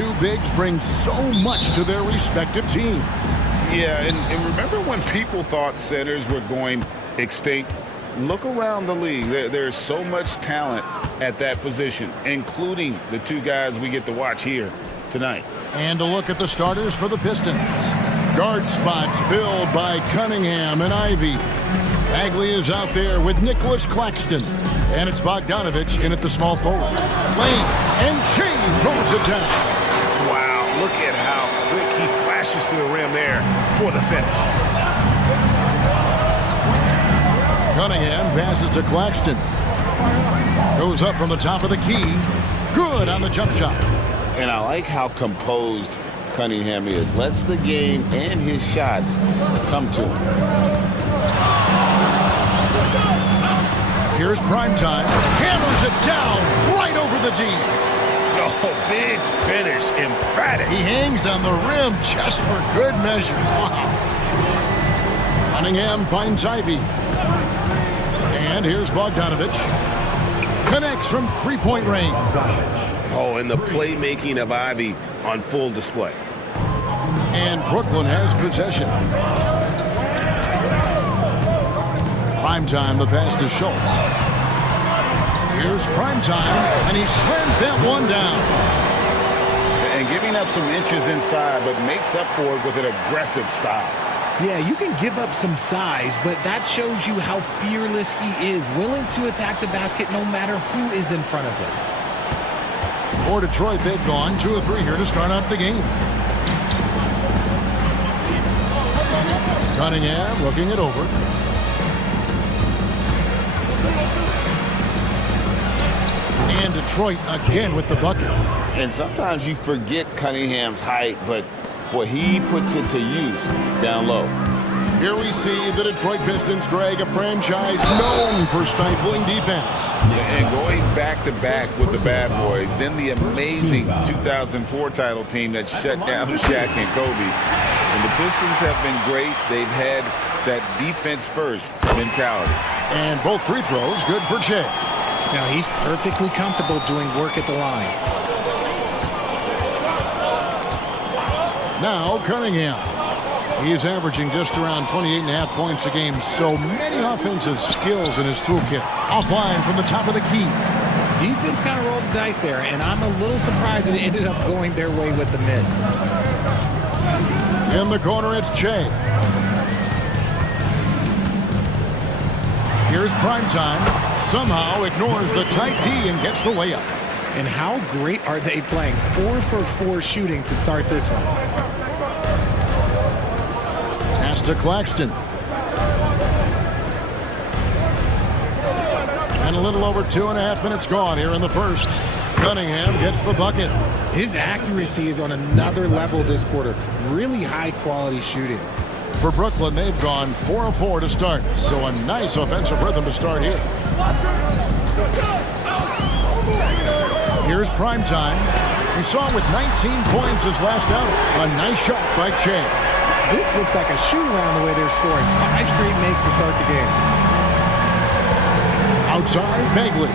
two bigs bring so much to their respective teams. Yeah, and remember when people thought centers were going extinct? Look around the league. There's so much talent at that position, including the two guys we get to watch here tonight. And a look at the starters for the Pistons. Guard spots filled by Cunningham and Ivey. Bagley is out there with Nicholas Claxton. And it's Bogdanovich in at the small forward. Lane, and Shea throws it down. Wow, look at how quick he flashes to the rim there for the finish. Cunningham passes to Claxton. Goes up from the top of the key. Good on the jump shot. And I like how composed Cunningham is. Lets the game and his shots come to him. Here's Primetime. Hammers it down right over the D. Oh, big finish. Emphatic. He hangs on the rim just for good measure. Wow. Cunningham finds Ivey. And here's Bogdanovich. Connects from three-point range. Oh, and the playmaking of Ivey on full display. And Brooklyn has possession. Primetime, the pass to Schultz. Here's Primetime, and he slams that one down. And giving up some inches inside, but makes up for it with an aggressive style. Yeah, you can give up some size, but that shows you how fearless he is, willing to attack the basket no matter who is in front of him. For Detroit, they've gone 2 of 3 here to start out the game. Cunningham looking it over. And Detroit again with the bucket. And sometimes you forget Cunningham's height, but boy, he puts it to use down low. Here we see the Detroit Pistons, Greg, a franchise known for stifling defense. And going back-to-back with the bad boys, then the amazing 2004 title team that shut down Shaq and Kobe. And the Pistons have been great. They've had that defense-first mentality. And both free throws good for Shea. Now he's perfectly comfortable doing work at the line. Now Cunningham. He is averaging just around 28.5 points a game. So many offensive skills in his toolkit. Offline from the top of the key. Defense kind of rolled the dice there, and I'm a little surprised that it ended up going their way with the miss. In the corner, it's Shea. Here's Primetime. Somehow ignores the tight D and gets the way up. And how great are they playing? 4 for 4 shooting to start this one. Pass to Claxton. And a little over 2.5 minutes gone here in the first. Cunningham gets the bucket. His accuracy is on another level this quarter. Really high quality shooting. For Brooklyn, they've gone 4 of 4 to start. So a nice offensive rhythm to start here. Here's Primetime. We saw him with 19 points his last outing. A nice shot by Shea. This looks like a shoot-around the way they're scoring. 5 straight makes to start the game. Outside, Bagley.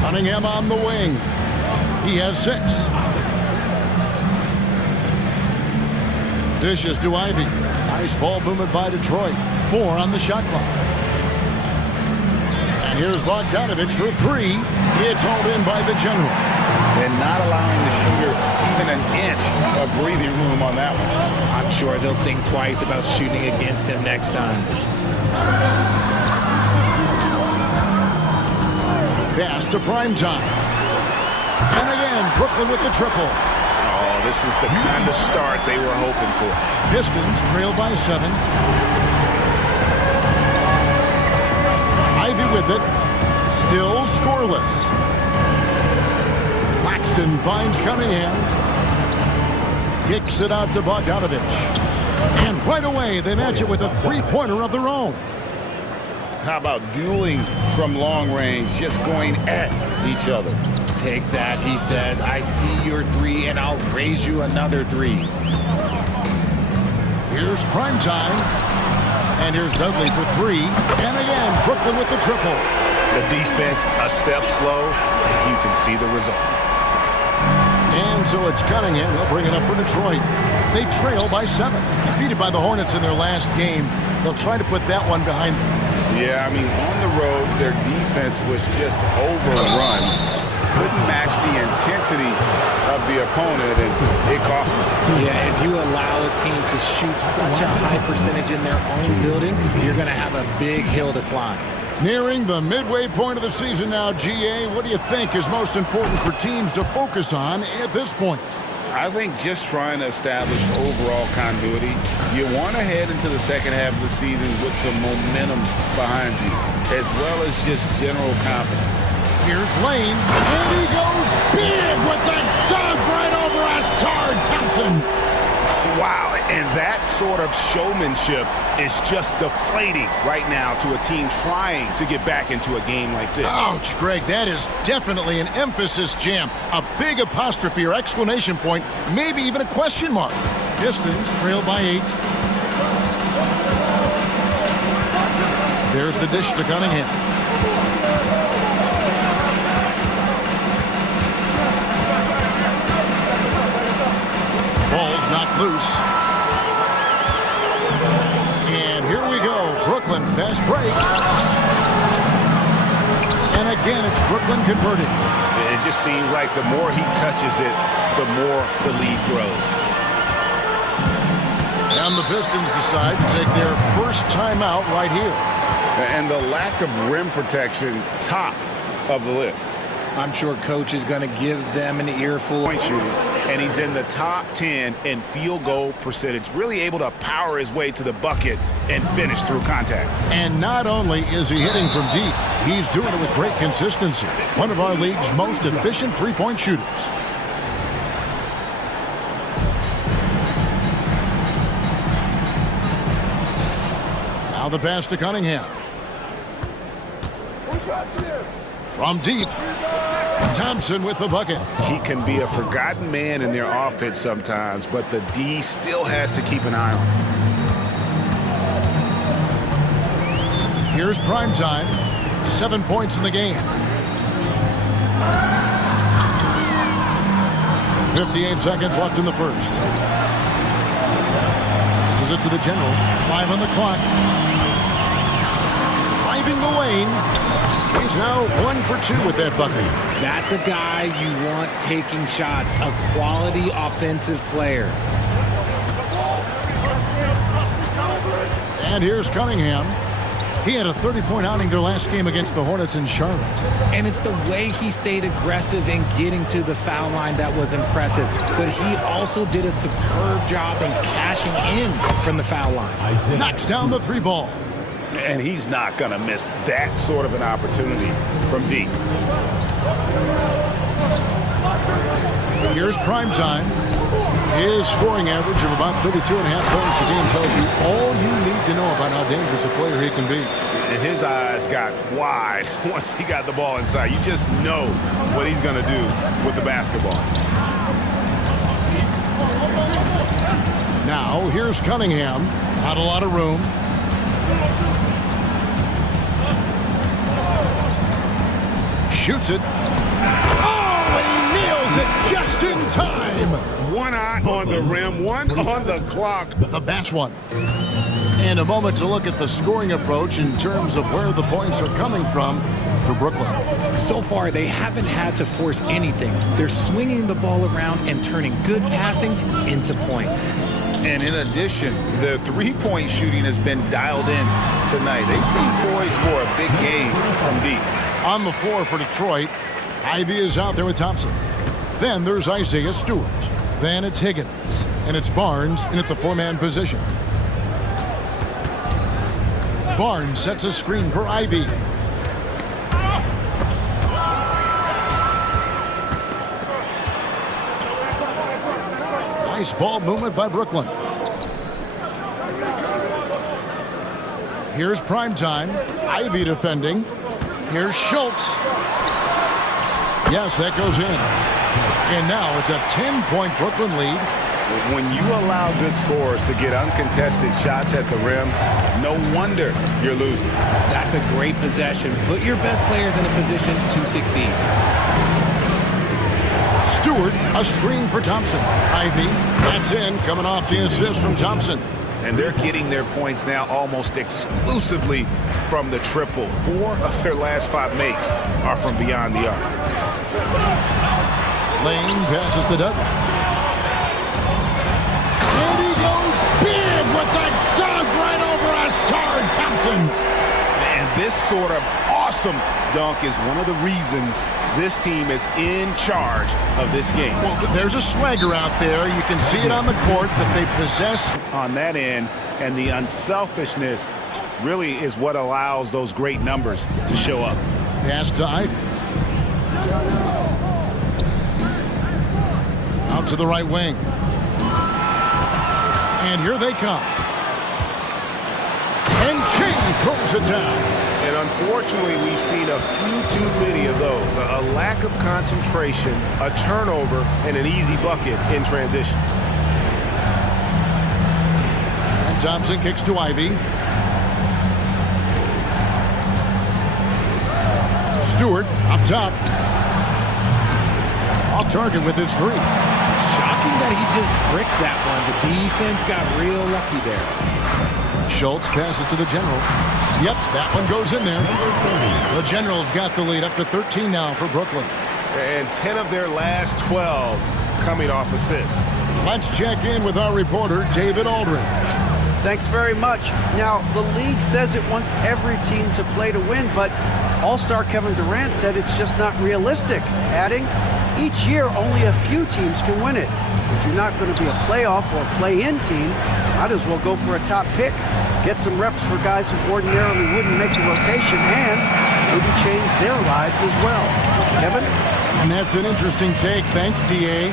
Cunningham on the wing. He has 6. Dishes to Ivey. Nice ball movement by Detroit. 4 on the shot clock. And here's Bogdanovich for 3. It's hauled in by the general. And not allowing the shooter even an inch of breathing room on that one. I'm sure they'll think twice about shooting against him next time. Pass to Primetime. And again, Brooklyn with the triple. Oh, this is the kind of start they were hoping for. Pistons trail by 7. Ivey with it. Still scoreless. Claxton finds Cunningham. Kicks it out to Bogdanovich. And right away, they match it with a three-pointer of their own. How about dueling from long range, just going at each other? Take that, he says. I see your 3, and I'll raise you another 3. Here's Primetime. And here's Dudley for 3. And again, Brooklyn with the triple. The defense a step slow, and you can see the result. And so it's Cunningham. He'll bring it up for Detroit. They trail by 7. Defeated by the Hornets in their last game. They'll try to put that one behind them. Yeah, I mean, on the road, their defense was just overrun. Couldn't match the intensity of the opponent, and it cost them. Yeah, if you allow a team to shoot such a high percentage in their own building, you're going to have a big hill to climb. Nearing the midway point of the season now, GA, what do you think is most important for teams to focus on at this point? I think just trying to establish overall continuity. You want to head into the second half of the season with some momentum behind you, as well as just general confidence. Here's Lane, and he goes big with the dunk right over Ausar Thompson. Wow, and that sort of showmanship is just deflating right now to a team trying to get back into a game like this. Ouch, Greg, that is definitely an emphasis jam. A big apostrophe or exclamation point, maybe even a question mark. Pistons trail by 8. There's the dish to Cunningham. Ball's knocked loose. And here we go. Brooklyn fast break. And again, it's Brooklyn converting. It just seems like the more he touches it, the more the lead grows. And the Pistons decide to take their first timeout right here. And the lack of rim protection, top of the list. I'm sure coach is going to give them an earful. Point shooting, and he's in the top 10 in field goal percentage, really able to power his way to the bucket and finish through contact. And not only is he hitting from deep, he's doing it with great consistency. One of our league's most efficient three-point shooters. Now the pass to Cunningham. From deep, Thompson with the bucket. He can be a forgotten man in their offense sometimes, but the D still has to keep an eye on him. Here's prime time. 7 points in the game. 58 seconds left in the first. This is it to the general. 5 on the clock. Driving the lane. He's now 1 for 2 with that bucket. That's a guy you want taking shots, a quality offensive player. And here's Cunningham. He had a 30-point outing their last game against the Hornets in Charlotte. And it's the way he stayed aggressive in getting to the foul line that was impressive. But he also did a superb job in cashing in from the foul line. Knocks down the 3 ball. And he's not going to miss that sort of an opportunity from deep. Here's prime time. His scoring average of about 32.5 points a game tells you all you need to know about how dangerous a player he can be. And his eyes got wide once he got the ball inside. You just know what he's going to do with the basketball. Now, here's Cunningham. Not a lot of room. Shoots it. Oh, he nails it just in time. One eye on the rim, one on the clock. The best one. And a moment to look at the scoring approach in terms of where the points are coming from for Brooklyn. So far, they haven't had to force anything. They're swinging the ball around and turning good passing into points. And in addition, the three-point shooting has been dialed in tonight. They seem poised for a big game from deep. On the floor for Detroit, Ivy is out there with Thompson. Then there's Isaiah Stewart. Then it's Higgins. And it's Barnes in at the 4-man position. Barnes sets a screen for Ivy. Nice ball movement by Brooklyn. Here's prime time. Ivy defending. Here's Schultz. Yes, that goes in. And now it's a 10-point Brooklyn lead When you allow good scorers to get uncontested shots at the rim, no wonder you're losing. That's a great possession. Put your best players in a position to succeed. Stewart, a screen for Thompson. Ivy, that's in, coming off the assist from Thompson. And they're getting their points now almost exclusively from the triple. 4 of their last 5 makes are from beyond the arc. Lane passes to Dudley. And he goes big with the dunk right over Ausar Thompson. And this sort of awesome dunk is one of the reasons this team is in charge of this game. Well, there's a swagger out there. You can see it on the court that they possess. On that end, and the unselfishness really is what allows those great numbers to show up. Pass to Ivy. Out to the right wing. And here they come. And King throws it down. And unfortunately, we've seen a few too many of those. A lack of concentration, a turnover, and an easy bucket in transition. And Thompson kicks to Ivy. Stewart up top. Off target with his 3. Shocking that he just bricked that one. The defense got real lucky there. Schultz passes to the General. Yep, that one goes in there. The General's got the lead up to 13 now for Brooklyn. And 10 of their last 12 coming off assists. Let's check in with our reporter, David Aldridge. Thanks very much. Now, the league says it wants every team to play to win, but All-Star Kevin Durant said it's just not realistic, adding, each year only a few teams can win it. If you're not going to be a playoff or play-in team, might as well go for a top pick. Get some reps for guys who ordinarily wouldn't make the rotation and maybe change their lives as well. Kevin? And that's an interesting take. Thanks, D.A.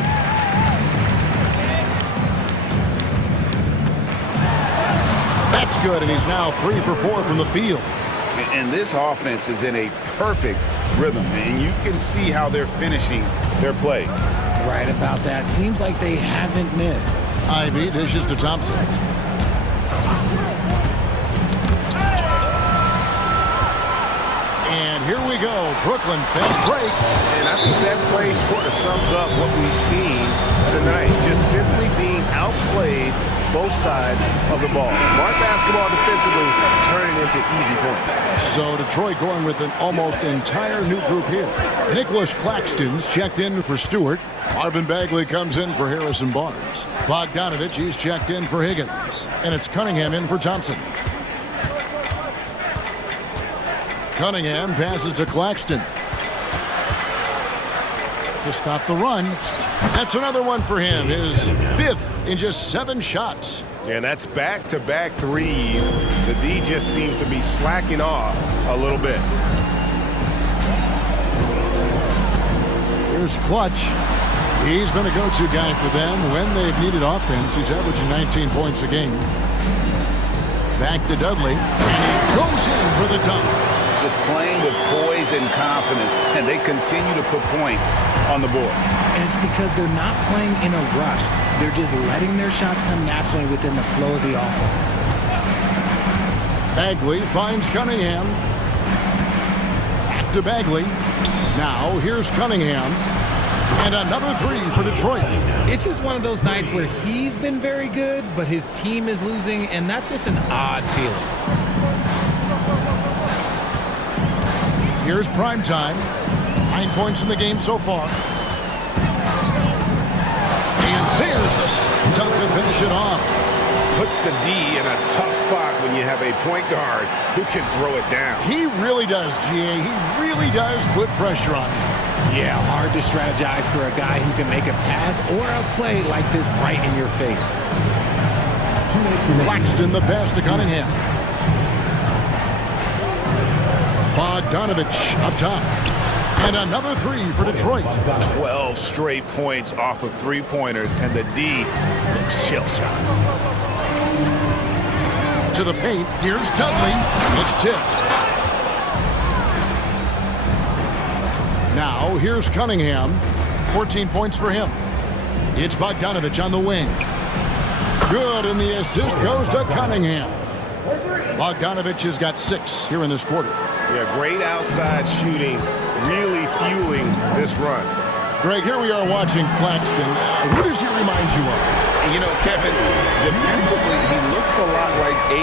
That's good, and he's now 3 for 4 from the field. And this offense is in a perfect rhythm, and you can see how they're finishing their plays. Right about that. Seems like they haven't missed. Ivy dishes to Thompson. And here we go. Brooklyn fast break. And I think that play sort of sums up what we've seen tonight. Just simply being outplayed both sides of the ball. Smart basketball defensively, turning into easy points. So Detroit going with an almost entire new group here. Nicholas Claxton's checked in for Stewart. Marvin Bagley comes in for Harrison Barnes. Bogdanovich, he's checked in for Higgins. And it's Cunningham in for Thompson. Cunningham passes to Claxton. To stop the run. That's another one for him. His 5th in just 7 shots. And that's back-to-back threes. The D just seems to be slacking off a little bit. Here's Clutch. He's been a go-to guy for them when they've needed offense. He's averaging 19 points a game. Back to Dudley. And he goes in for the dunk. Just playing with poise and confidence, and they continue to put points on the board. And it's because they're not playing in a rush. They're just letting their shots come naturally within the flow of the offense. Bagley finds Cunningham. Back to Bagley. Now here's Cunningham. And another 3 for Detroit. It's just one of those nights where he's been very good, but his team is losing, and that's just an odd feeling. Here's prime time. 9 points in the game so far. And there's the dunk to finish it off. Puts the D in a tough spot when you have a point guard who can throw it down. He really does, GA. He really does put pressure on him. Yeah, hard to strategize for a guy who can make a pass or a play like this right in your face. Claxton the pass to Cunningham. Bogdanovich up top. And another 3 for Detroit. 12 straight points off of 3-pointers, and the D looks shell-shocked. To the paint, here's Dudley. It's tipped. Now, here's Cunningham. 14 points for him. It's Bogdanovich on the wing. Good, and the assist goes to Cunningham. Bogdanovich has got 6 here in this quarter. Yeah, great outside shooting, really fueling this run. Greg, here we are watching Claxton. Who does he remind you of? You know, Kevin, defensively, he looks a lot like 80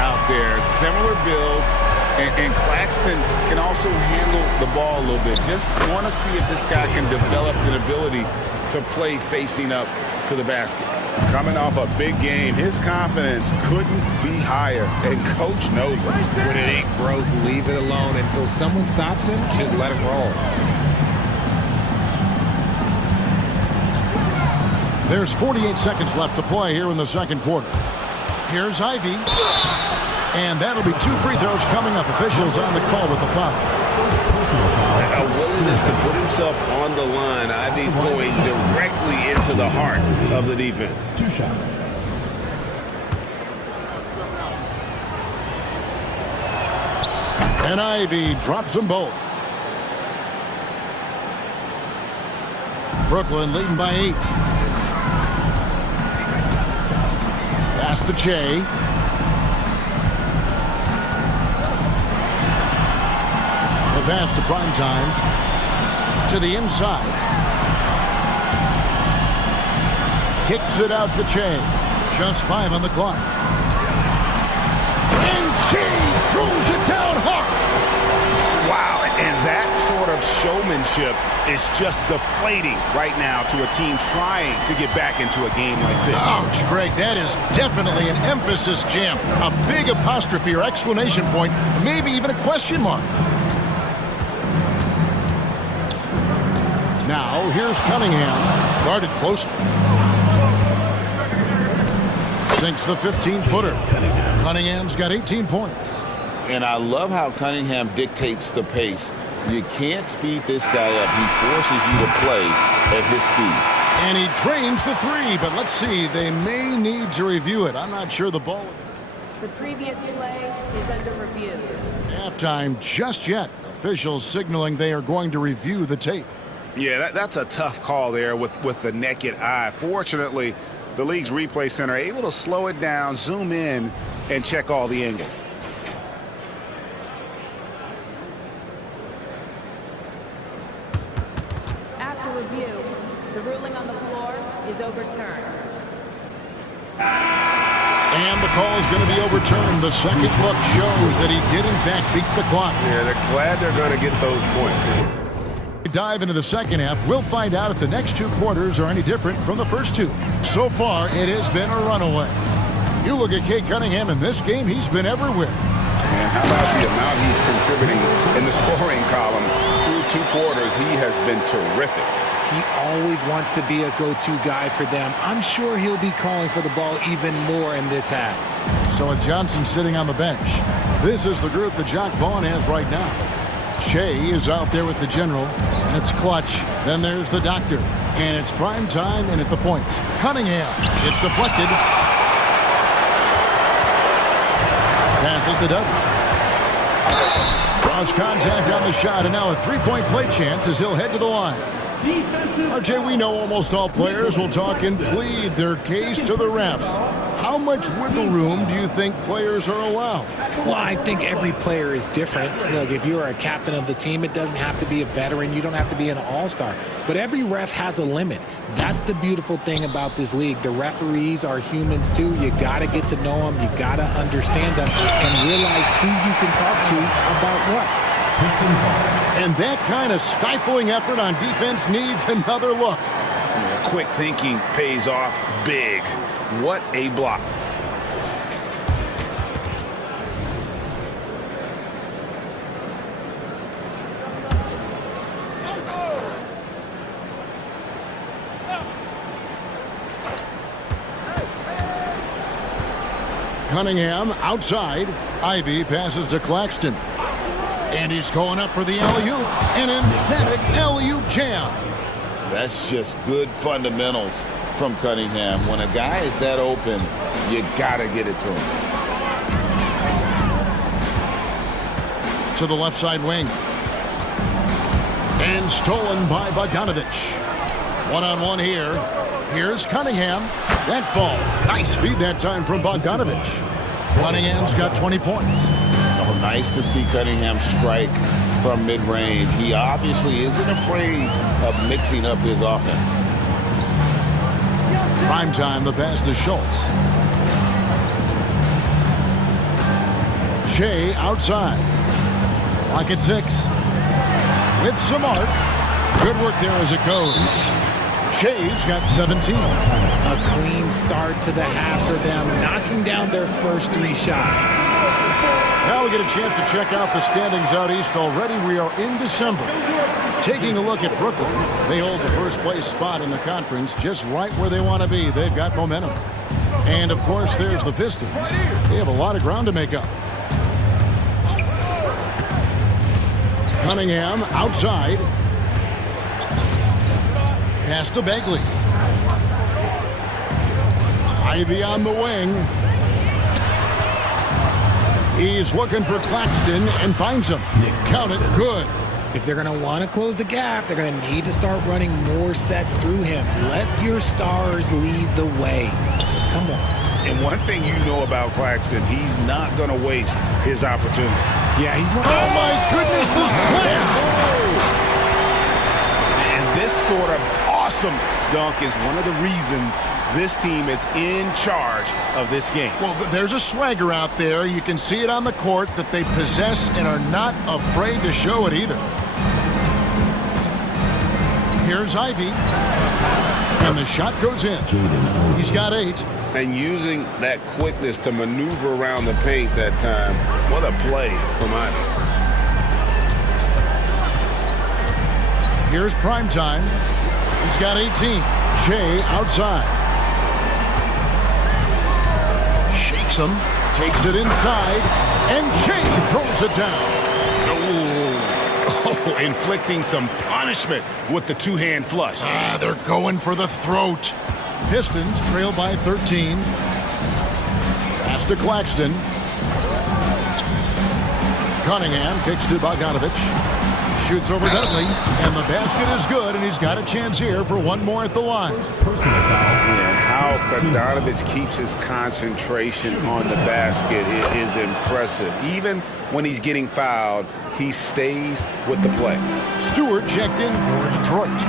out there. Similar builds, and Claxton can also handle the ball a little bit. Just want to see if this guy can develop an ability to play facing up to the basket. Coming off a big game, his confidence couldn't be higher, and coach knows it. When it ain't broke, leave it alone. Until someone stops him, just let him roll. There's 48 seconds left to play here in the second quarter. Here's Ivy. And that'll be 2 free throws coming up. Officials on the call with the foul. A willingness to put himself on the line. Ivy going directly into the heart of the defense. 2 shots. And Ivy drops them both. Brooklyn leading by 8. Pass to Che. The pass to Primetime. To the inside. Kicks it out to Che. Just 5 on the clock. And Che throws it down hard. Wow, and that sort of showmanship is just deflating right now to a team trying to get back into a game like this. Ouch, Greg, that is definitely an emphasis jam. A big apostrophe or exclamation point, maybe even a question mark. Now, here's Cunningham, guarded closely. Sinks the 15-footer. Cunningham's got 18 points. And I love how Cunningham dictates the pace. You can't speed this guy up. He forces you to play at his speed. And he trains the 3, but let's see, they may need to review it. I'm not sure the ball... The previous play is under review. Halftime just yet. Officials signaling they are going to review the tape. Yeah, that's a tough call there with the naked eye. Fortunately, the league's replay center able to slow it down, zoom in, and check all the angles. After review, the ruling on the floor is overturned. And the call is going to be overturned. The second look shows that he did, in fact, beat the clock. Yeah, they're glad they're going to get those points. Dive into the second half. We'll find out if the next 2 quarters are any different from the first 2. So far, it has been a runaway. You look at Cade Cunningham in this game, he's been everywhere. And how about the amount he's contributing in the scoring column? Through 2 quarters, he has been terrific. He always wants to be a go-to guy for them. I'm sure he'll be calling for the ball even more in this half. So with Johnson sitting on the bench, this is the group that Jacque Vaughn has right now. Shea is out there with the general, and it's Clutch. Then there's the doctor, and it's prime time and at the point. Cunningham, it's deflected. Passes to Dudley. Cross contact on the shot, and now a 3-point play chance as he'll head to the line. RJ, we know almost all players will talk and plead their case to the refs. How much wiggle room do you think players are allowed? Well, I think every player is different. Look, if you're a captain of the team, it doesn't have to be a veteran. You don't have to be an all-star. But every ref has a limit. That's the beautiful thing about this league. The referees are humans, too. You got to get to know them. You got to understand them and realize who you can talk to about what. And that kind of stifling effort on defense needs another look. Yeah, quick thinking pays off big. What a block. Cunningham outside. Ivy passes to Claxton. And he's going up for the alley-oop. An emphatic alley-oop jam. That's just good fundamentals from Cunningham. When a guy is that open, you got to get it to him. To the left side wing. And stolen by Bogdanovich. One-on-one here. Here's Cunningham. That falls. Nice feed that time from Bogdanovich. Cunningham's got 20 points. Oh, nice to see Cunningham strike from mid-range. He obviously isn't afraid of mixing up his offense. Prime time, the pass to Schultz. Shea outside. Lock at 6. With some arc. Good work there as it goes. Shea's got 17. A clean start to the half for them, knocking down their first 3 shots. Now we get a chance to check out the standings out east already. We are in December. Taking a look at Brooklyn. They hold the first place spot in the conference just right where they want to be. They've got momentum. And, of course, there's the Pistons. They have a lot of ground to make up. Cunningham outside. Pass to Bagley. Ivy on the wing. He's looking for Claxton and finds him. Count it, good. If they're going to want to close the gap, they're going to need to start running more sets through him. Let your stars lead the way. Come on. And one thing you know about Claxton, he's not going to waste his opportunity. Yeah, he's one. Oh, my goodness, the slam! And this sort of awesome dunk is one of the reasons this team is in charge of this game. Well, there's a swagger out there. You can see it on the court that they possess and are not afraid to show it either. Here's Ivy. And the shot goes in. He's got 8. And using that quickness to maneuver around the paint that time. What a play from Ivy. Here's prime time. He's got 18. Shea outside. Shakes him. Takes it inside. And Shea throws it down. Oh, inflicting some punishment with the two-hand flush. They're going for the throat. Pistons trail by 13. Pass to Claxton. Cunningham kicks to Bogdanovich. Shoots over Dudley, and the basket is good, and he's got a chance here for one more at the line. Yeah, how Bogdanovich keeps his concentration on the basket is impressive. Even when he's getting fouled, he stays with the play. Stewart checked in for Detroit.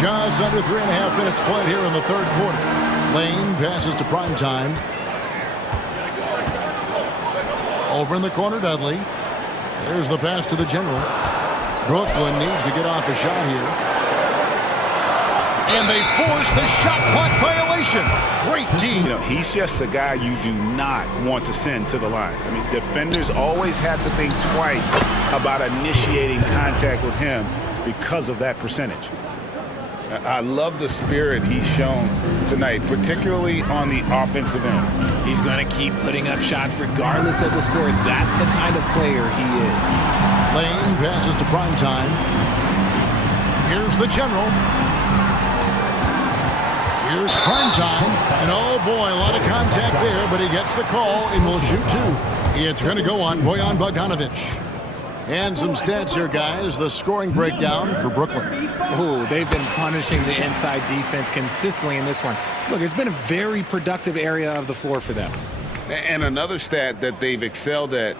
Just under 3.5 minutes played here in the third quarter. Lane passes to primetime. Over in the corner, Dudley. There's the pass to the general. Brooklyn needs to get off a shot here. And they force the shot clock violation. Great team. You know, he's just the guy you do not want to send to the line. I mean, defenders always have to think twice about initiating contact with him because of that percentage. I love the spirit he's shown tonight, particularly on the offensive end. He's going to keep putting up shots regardless of the score. That's the kind of player he is. Lane passes to primetime. Here's the general. Here's primetime. And oh boy, a lot of contact there, but he gets the call and will shoot 2. It's going to go on Bojan Bogdanovich. And some stats here, guys. The scoring breakdown for Brooklyn. Oh, they've been punishing the inside defense consistently in this one. Look, it's been a very productive area of the floor for them. And another stat that they've excelled at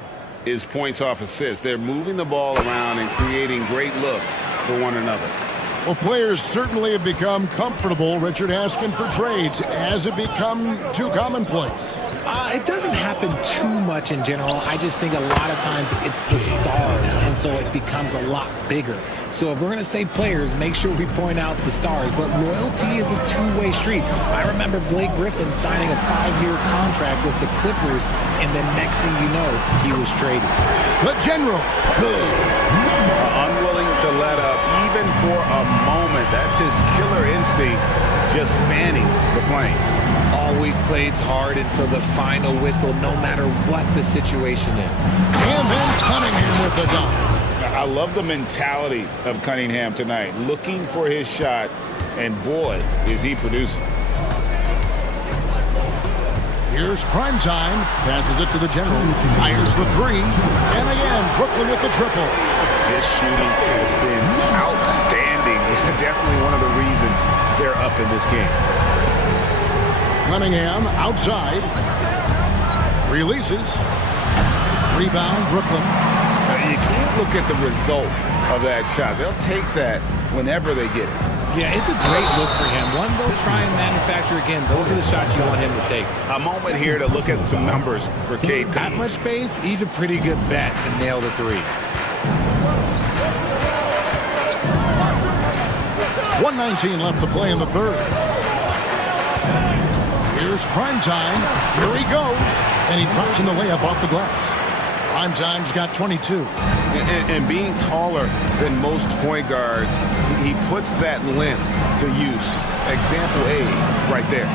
is points off assists. They're moving the ball around and creating great looks for one another. Well, players certainly have become comfortable, Richard, asking for trades. Has it become too commonplace? It doesn't happen too much in general. I just think a lot of times it's the stars, and so it becomes a lot bigger. So if we're going to say players, make sure we point out the stars. But loyalty is a two-way street. I remember Blake Griffin signing a 5-year contract with the Clippers, and then next thing you know, he was traded. The general. Unwilling to let up even for a moment. That's his killer instinct, just fanning the flame. Always plays hard until the final whistle, no matter what the situation is. And then Cunningham with the dunk. I love the mentality of Cunningham tonight, looking for his shot, and boy, is he producing. Here's primetime, passes it to the general, fires the 3, and again, Brooklyn with the triple. His shooting has been outstanding. Definitely one of the reasons they're up in this game. Cunningham outside. Releases. Rebound, Brooklyn. You can't look at the result of that shot. They'll take that whenever they get it. Yeah, it's a great look for him. One they'll try and manufacture again. Those are the shots you want him to take. A moment here to look at some numbers for Cade That Cunningham. much space, he's a pretty good bet to nail the three. 1:19 left to play in the third. Here's Primetime. Here he goes. And he drops in the layup off the glass. Primetime's got 22. And being taller than most point guards, he puts that length to use. Example A right there.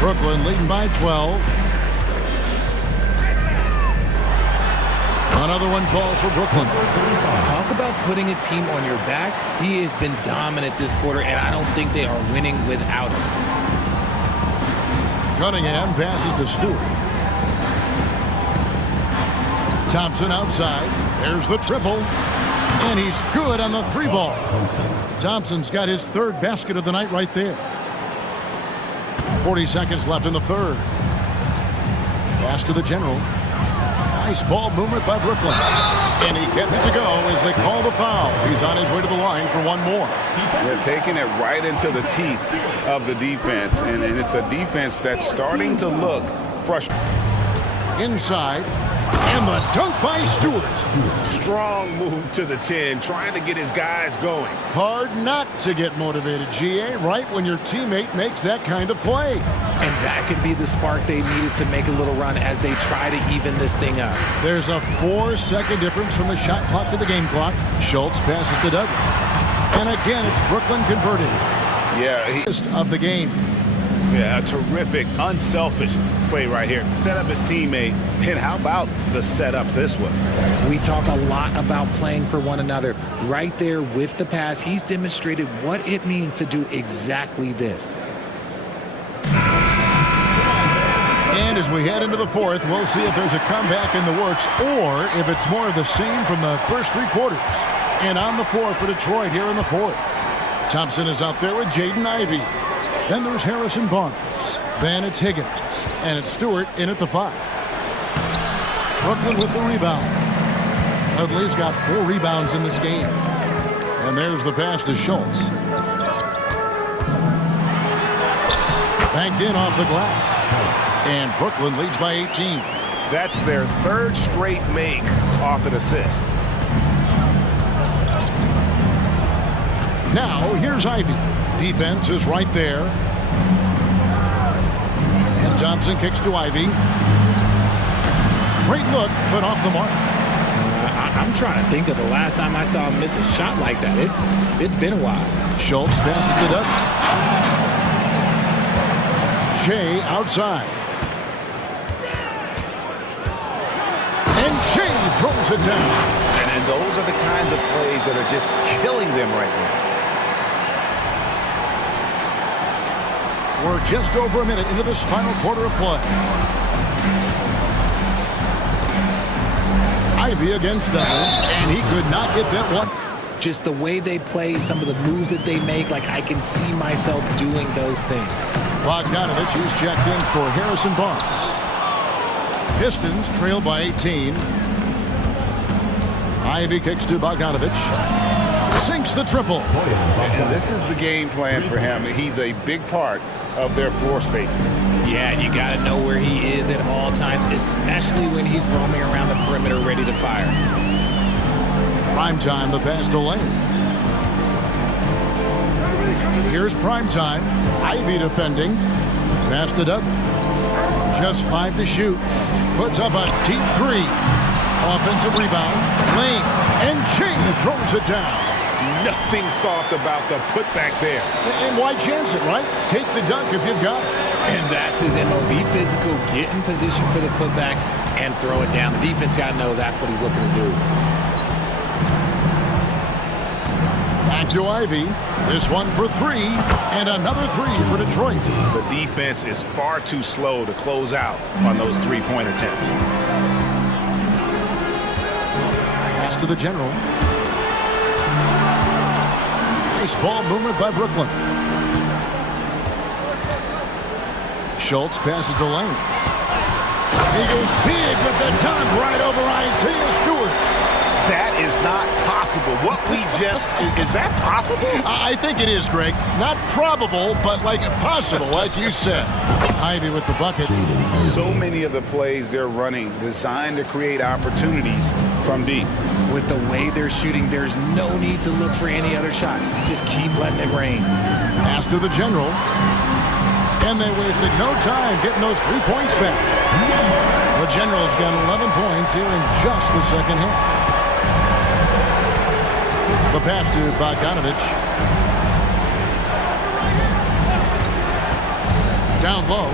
Brooklyn leading by 12. Another one falls for Brooklyn. Talk about putting a team on your back. He has been dominant this quarter, and I don't think they are winning without him. Cunningham passes to Stewart. Thompson outside. There's the triple. And he's good on the three ball. Thompson's got his third basket of the night right there. 40 seconds left in the third. Pass to the general. Nice ball movement by Brooklyn. And he gets it to go as they call the foul. He's on his way to the line for one more. They're taking it right into the teeth of the defense. And it's a defense that's starting to look frustrated. Inside. And the dunk by Stewart. Strong move to the 10, trying to get his guys going. Hard not to get motivated, GA, right when your teammate makes that kind of play. And that could be the spark they needed to make a little run as they try to even this thing up. There's a 4-second difference from the shot clock to the game clock. Schultz passes to Douglas. And again, it's Brooklyn converted. Yeah, Of the game. Yeah, a terrific, unselfish play right here. Set up his teammate, and how about the setup this was? We talk a lot about playing for one another. Right there with the pass, he's demonstrated what it means to do exactly this. And as we head into the fourth, we'll see if there's a comeback in the works or if it's more of the same from the first three quarters. And on the floor for Detroit here in the fourth. Thompson is out there with Jaden Ivey. Then there's Harrison Barnes. Then it's Higgins. And it's Stewart in at the 5. Brooklyn with the rebound. Dudley's got 4 rebounds in this game. And there's the pass to Schultz. Banked in off the glass. And Brooklyn leads by 18. That's their third straight make off an assist. Now, here's Ivey. Defense is right there. And Thompson kicks to Ivey. Great look, but off the mark. I'm trying to think of the last time I saw him miss a shot like that. It's been a while. Schultz passes it up. Shea outside. And Shea throws it down. And those are the kinds of plays that are just killing them right now. We're just over a minute into this final quarter of play. Ivey against Dudley, and he could not get that one. Just the way they play, some of the moves that they make, like I can see myself doing those things. Bogdanovich is checked in for Harrison Barnes. Pistons trail by 18. Ivey kicks to Bogdanovich. Sinks the triple. And this is the game plan for him. He's a big part of their floor spacing. Yeah, and you got to know where he is at all times, especially when he's roaming around the perimeter ready to fire. Primetime, the pass to Lane. Here's Primetime. Ivey defending. Pass to Dudley. Just 5 to shoot. Puts up a deep 3. Offensive rebound. Lane. And Shea throws it down. Nothing soft about the putback there. And why chance it, right? Take the dunk if you've got it. And that's his MO. Be physical, get in position for the putback, and throw it down. The defense got to know that's what he's looking to do. Back to Ivey. This one for 3, and another 3 for Detroit. The defense is far too slow to close out on those three-point attempts. Pass to the general. Nice ball movement by Brooklyn. Schultz passes to Lane. He goes big with the dunk right over Isaiah Stewart. That is not possible. What we just, is that possible? I think it is, Greg. Not probable, but like possible, like you said. Ivy with the bucket. So many of the plays they're running designed to create opportunities from deep. With the way they're shooting, there's no need to look for any other shot. Just keep letting it rain. Pass to the general. And they wasted no time getting those 3 points back. The General's got 11 points here in just the second half. The pass to Bogdanovich. Down low.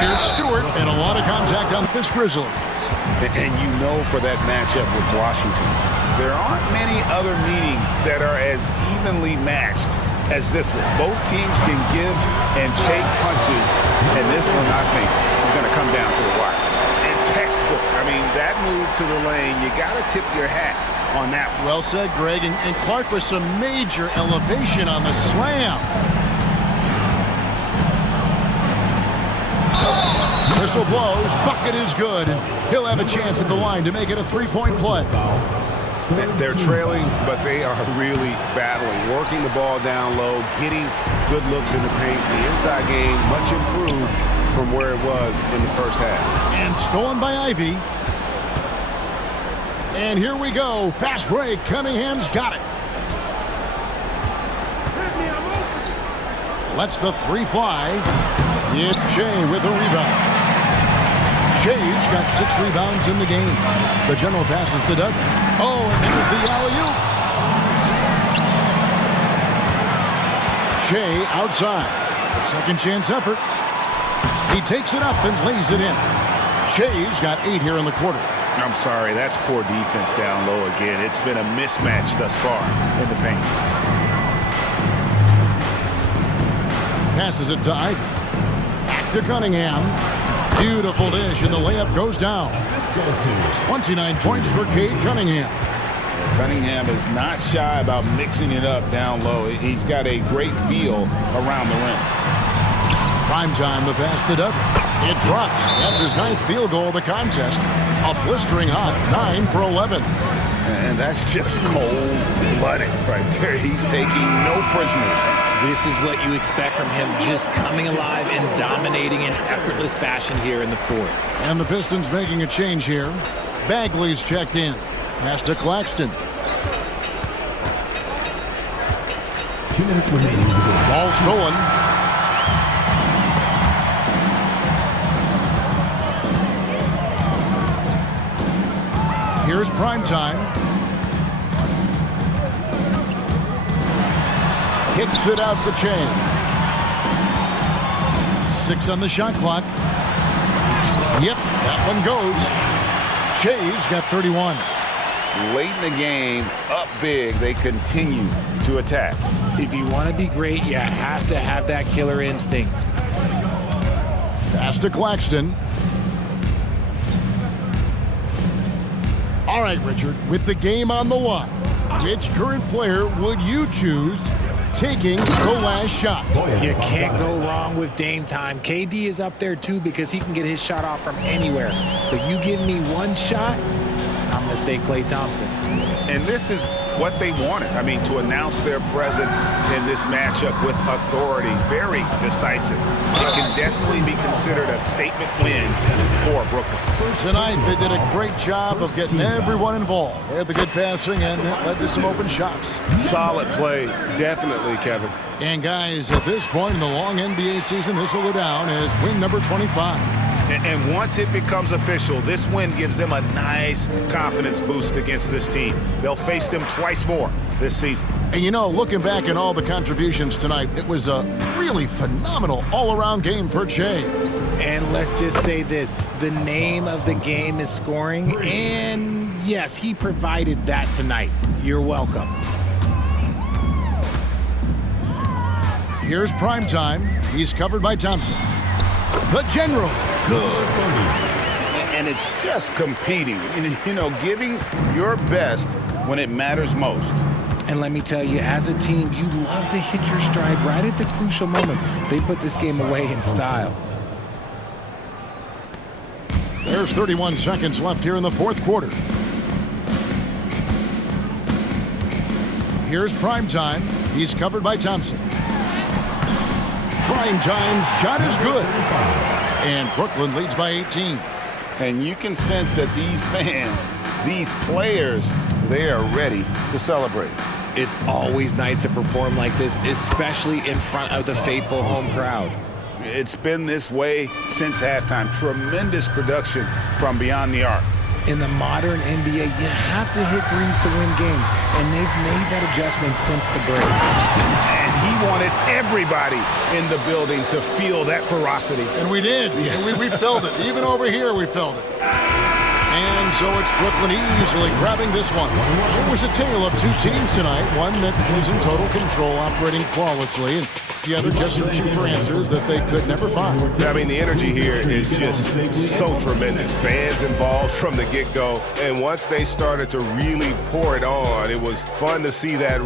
Here's Stewart, and a lot of contact on this Grizzlies. And you know for that matchup with Washington, there aren't many other meetings that are as evenly matched as this one. Both teams can give and take punches, and this one, I think, is going to come down to the wire. And textbook. I mean, that move to the lane, you got to tip your hat on that one. Well said, Greg. And Clark with some major elevation on the slam. Whistle blows. Bucket is good. And he'll have a chance at the line to make it a three-point play. They're trailing, but they are really battling, working the ball down low, getting good looks in the paint. The inside game much improved from where it was in the first half. And stolen by Ivy. And here we go. Fast break. Cunningham's got it. Lets the three fly. It's Shea with a rebound. Shea's got 6 rebounds in the game. The general passes to Doug. Oh, and there's the alley-oop. Shea outside. A second chance effort. He takes it up and lays it in. Shea's got 8 here in the quarter. I'm sorry, that's poor defense down low again. It's been a mismatch thus far in the paint. Passes it to Ivy. Back to Cunningham. Beautiful dish, and the layup goes down. 29 points for Cade Cunningham. Cunningham is not shy about mixing it up down low. He's got a great feel around the rim. Prime time, the pass to Doug. It drops. That's his 9th field goal of the contest. A blistering hot 9 for 11. And that's just cold-blooded right there. He's taking no prisoners. This is what you expect from him, just coming alive and dominating in effortless fashion here in the fourth. And the Pistons making a change here. Bagley's checked in. Pass to Claxton. 2 minutes remaining. Ball stolen. Here's prime time. Kicks it out the chain. 6 on the shot clock. Yep, that one goes. Shea's got 31. Late in the game, up big, they continue to attack. If you want to be great, you have to have that killer instinct. Pass to Claxton. All right, Richard, with the game on the line, which current player would you choose taking the last shot? You can't go wrong with Dame time. KD is up there too because he can get his shot off from anywhere. But you give me one shot, I'm going to say Klay Thompson. And this is what they wanted. I mean, to announce their presence in this matchup with authority, very decisive. It can definitely be considered a statement win for Brooklyn. Tonight, they did a great job of getting everyone involved. They had the good passing, and that led to some open shots. Solid play, definitely, Kevin. And guys, at this point in the long NBA season, this will go down as win number 25. And once it becomes official, this win gives them a nice confidence boost against this team. They'll face them twice more this season. And you know, looking back at all the contributions tonight, it was a really phenomenal all-around game for Shea. And let's just say this, the name of the game is scoring, and yes, he provided that tonight. You're welcome. Here's prime time. He's covered by Thompson. The general. Good. and it's just competing, you know, giving your best when it matters most. And let me tell you, as a team, you love to hit your stride right at the crucial moments. They put this game away in style. There's 31 seconds left here in the fourth quarter. Here's Primetime. He's covered by Thompson. Primetime's shot is good. And Brooklyn leads by 18. And you can sense that these fans, these players, they are ready to celebrate. It's always nice to perform like this, especially in front of the faithful home crowd. It's been this way since halftime. Tremendous production from beyond the arc. In the modern NBA, you have to hit threes to win games, and they've made that adjustment since the break. And he wanted everybody in the building to feel that ferocity. And we did. Yeah. And we felt it. Even over here, we felt it. And so it's Brooklyn easily grabbing this one. It was a tale of two teams tonight, one that was in total control, operating flawlessly, and the other just searching for answers that they could never find. I mean, the energy here is just so tremendous. Fans involved from the get-go, and once they started to really pour it on, it was fun to see that